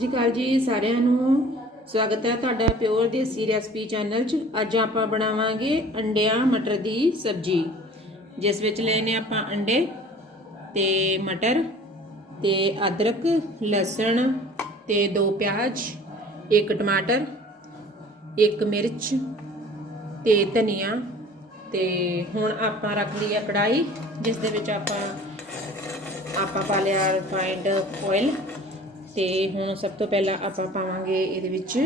ਸਤਿ ਸ਼੍ਰੀ ਅਕਾਲ ਜੀ, ਸਾਰਿਆਂ ਨੂੰ। ਸਵਾਗਤ ਹੈ ਤੁਹਾਡਾ ਪਿਓਰ ਦੇਸੀ ਰੈਸਪੀ ਚੈਨਲ 'ਚ। ਅੱਜ ਆਪਾਂ ਬਣਾਵਾਂਗੇ ਅੰਡਿਆਂ ਮਟਰ ਦੀ ਸਬਜ਼ੀ, ਜਿਸ ਵਿੱਚ ਲੈਨੇ ਆਪਾਂ ਅੰਡੇ ਤੇ ਮਟਰ ਤੇ ਅਦਰਕ, ਲਸਣ ਤੇ ਦੋ ਪਿਆਜ਼, ਇੱਕ ਟਮਾਟਰ, ਇੱਕ ਮਿਰਚ ਤੇ ਧਨੀਆ ਤੇ ਹੁਣ ਆਪਾਂ ਰੱਖ ਲਈ ਆ ਕੜਾਈ ਜਿਸ ਦੇ ਵਿੱਚ ਆਪਾਂ ਆਪਾਂ ਪਾ ਲਿਆ ਰਿਫਾਈਂਡ ਆਇਲ ਤੇ ਹੁਣ ਸਭ ਤੋਂ ਪਹਿਲਾਂ ਆਪਾਂ ਪਾਵਾਂਗੇ ਇਹਦੇ ਵਿੱਚ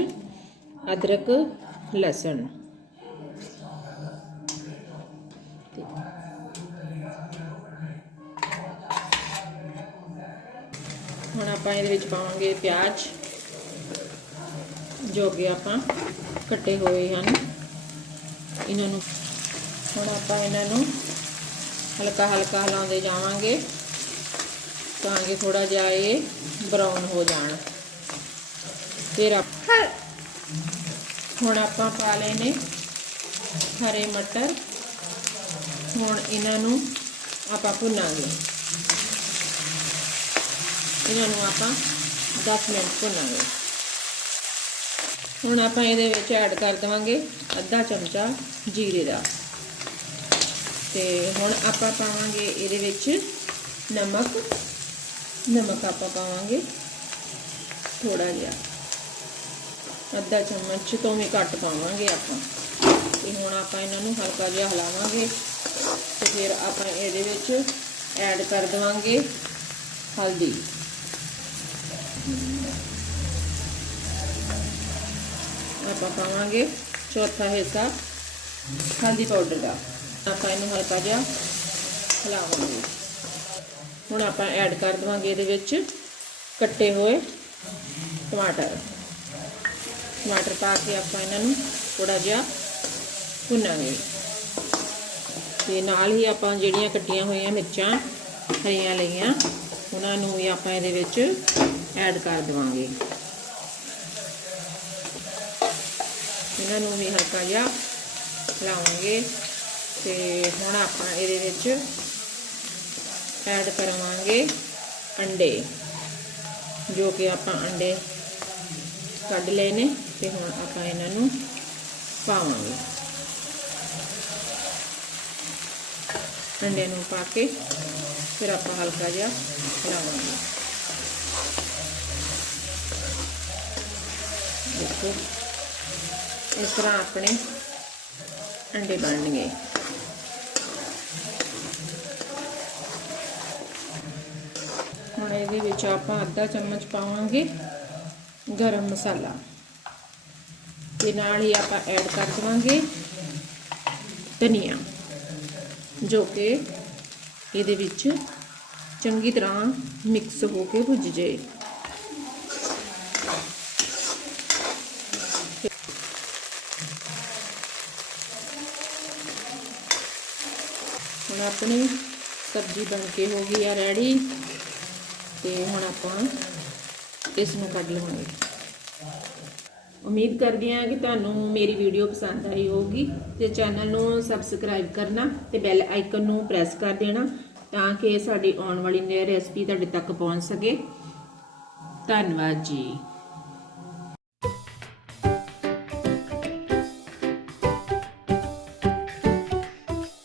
ਅਦਰਕ, ਲਸਣ। ਹੁਣ ਆਪਾਂ ਇਹਦੇ ਵਿੱਚ ਪਾਵਾਂਗੇ ਪਿਆਜ਼, ਜੋ ਕਿ ਆਪਾਂ ਕੱਟੇ ਹੋਏ ਹਨ। ਇਹਨਾਂ ਨੂੰ ਹੁਣ ਆਪਾਂ ਇਹਨਾਂ ਨੂੰ ਹਲਕਾ ਹਲਕਾ ਹਿਲਾਉਂਦੇ ਜਾਵਾਂਗੇ। ਤਾਂ ਕਿ ਥੋੜਾ ਜਿਹਾ ਇਹ ਬਰਾਊਨ ਹੋ ਜਾਣ। ਫਿਰ ਆਪ ਹੁਣ ਆਪਾਂ ਪਾ ਲਏ ਨੇ ਹਰੇ ਮਟਰ। ਹੁਣ ਇਹਨਾਂ ਨੂੰ ਆਪਾਂ ਭੁੰਨਾਂਗੇ। ਇਹਨਾਂ ਨੂੰ ਆਪਾਂ 10 ਮਿੰਟ ਭੁੰਨਾਂਗੇ। ਹੁਣ ਆਪਾਂ ਇਹਦੇ ਵਿੱਚ ਐਡ ਕਰ ਦਵਾਂਗੇ ਅੱਧਾ ਚਮਚਾ ਜੀਰੇ ਦਾ। ਤੇ ਹੁਣ ਆਪਾਂ ਪਾਵਾਂਗੇ ਇਹਦੇ ਵਿੱਚ ਨਮਕ। ਨਮਕ ਆਪਾਂ ਪਾਵਾਂਗੇ। ਥੋੜਾ ਜਿਹਾ। ਅੱਧਾ ਚਮਚ ਤੋਂ ਵੀ ਘੱਟ ਪਾਵਾਂਗੇ ਆਪਾਂ। ਤੇ ਹੁਣ ਆਪਾਂ ਇਹਨਾਂ ਨੂੰ ਹਲਕਾ ਜਿਹਾ ਹਿਲਾਵਾਂਗੇ ਤੇ ਫਿਰ ਆਪਾਂ ਇਹਦੇ ਵਿੱਚ ਐਡ ਕਰ ਦਵਾਂਗੇ ਹਲਦੀ। ਆਪਾਂ ਪਾਵਾਂਗੇ ਚੌਥਾ ਹਿੱਸਾ ਹਲਦੀ ਪਾਊਡਰ ਦਾ। ਆਪਾਂ ਇਹਨੂੰ ਹਲਕਾ ਜਿਹਾ ਹਿਲਾਵਾਂਗੇ। ਹੁਣ ਆਪਾਂ ਐਡ ਕਰ ਦਵਾਂਗੇ ਇਹਦੇ ਵਿੱਚ ਕੱਟੇ ਹੋਏ ਟਮਾਟਰ। ਟਮਾਟਰ ਪਾ ਕੇ ਆਪਾਂ ਇਹਨਾਂ ਨੂੰ ਥੋੜਾ ਜਿਹਾ ਭੁੰਨਾਂਗੇ। ਤੇ ਨਾਲ ਹੀ ਆਪਾਂ ਜਿਹੜੀਆਂ ਕੱਟੀਆਂ ਹੋਈਆਂ ਮਿਰਚਾਂ ਹਰੀਆਂ ਲਈਆਂ, ਉਹਨਾਂ ਨੂੰ ਵੀ ਆਪਾਂ ਇਹਦੇ ਵਿੱਚ ਐਡ ਕਰ ਦਵਾਂਗੇ। ਇਹਨਾਂ ਨੂੰ ਵੀ ਹਲਕਾ ਜਿਹਾ ਲਾਵਾਂਗੇ ਤੇ ਹੁਣ ਆਪਾਂ ਇਹਦੇ ਵਿੱਚ ਐਡ ਕਰਵਾਂਗੇ ਅੰਡੇ, ਜੋ ਕਿ ਆਪਾਂ ਅੰਡੇ ਕੱਢ ਲਏ ਨੇ ਤੇ ਹੁਣ ਆਪਾਂ ਇਹਨਾਂ ਨੂੰ ਪਾਵਾਂਗੇ। ਅੰਡੇ ਨੂੰ ਪਾ ਕੇ ਫਿਰ ਆਪਾਂ ਹਲਕਾ ਜਿਹਾ ਹਿਲਾਵਾਂਗੇ ਦੇਖੋ, ਇਸ ਤਰ੍ਹਾਂ ਆਪਣੇ ਅੰਡੇ ਬਣਨਗੇ ਹੁਣ ਇਹਦੇ ਵਿੱਚ ਆਪਾਂ ਅੱਧਾ ਚਮਚ ਪਾਵਾਂਗੇ ਗਰਮ ਮਸਾਲਾ। ਤੇ ਨਾਲ ਹੀ ਆਪਾਂ ਐਡ ਕਰ ਦਵਾਂਗੇ ਧਨੀਆ, ਜੋ ਕਿ ਇਹਦੇ ਵਿੱਚ ਚੰਗੀ ਤਰ੍ਹਾਂ ਮਿਕਸ ਹੋ ਕੇ ਭੁੱਜ ਜਾਏ ਹੁਣ ਆਪਣੀ ਸਬਜ਼ੀ ਬਣ ਕੇ ਹੋ ਗਈ ਆ ਰੈਡੀ ਤੇ ਹੁਣ ਆਪਾਂ ਇਸ ਨੂੰ ਕੱਢ ਲਵਾਂਗੇ। ਉਮੀਦ ਕਰਦੀ ਹਾਂ ਕਿ ਤੁਹਾਨੂੰ ਮੇਰੀ ਵੀਡੀਓ ਪਸੰਦ ਆਈ ਹੋਊਗੀ ਤੇ ਚੈਨਲ ਨੂੰ ਸਬਸਕ੍ਰਾਈਬ ਕਰਨਾ ਤੇ ਬੈਲ ਆਈਕਨ ਨੂੰ ਪ੍ਰੈਸ ਕਰ ਦੇਣਾ ਤਾਂ ਕਿ ਸਾਡੀ ਆਉਣ ਵਾਲੀ ਨਵੀਂ ਰੈਸਪੀ ਤੁਹਾਡੇ ਤੱਕ ਪਹੁੰਚ ਸਕੇ। ਧੰਨਵਾਦ ਜੀ।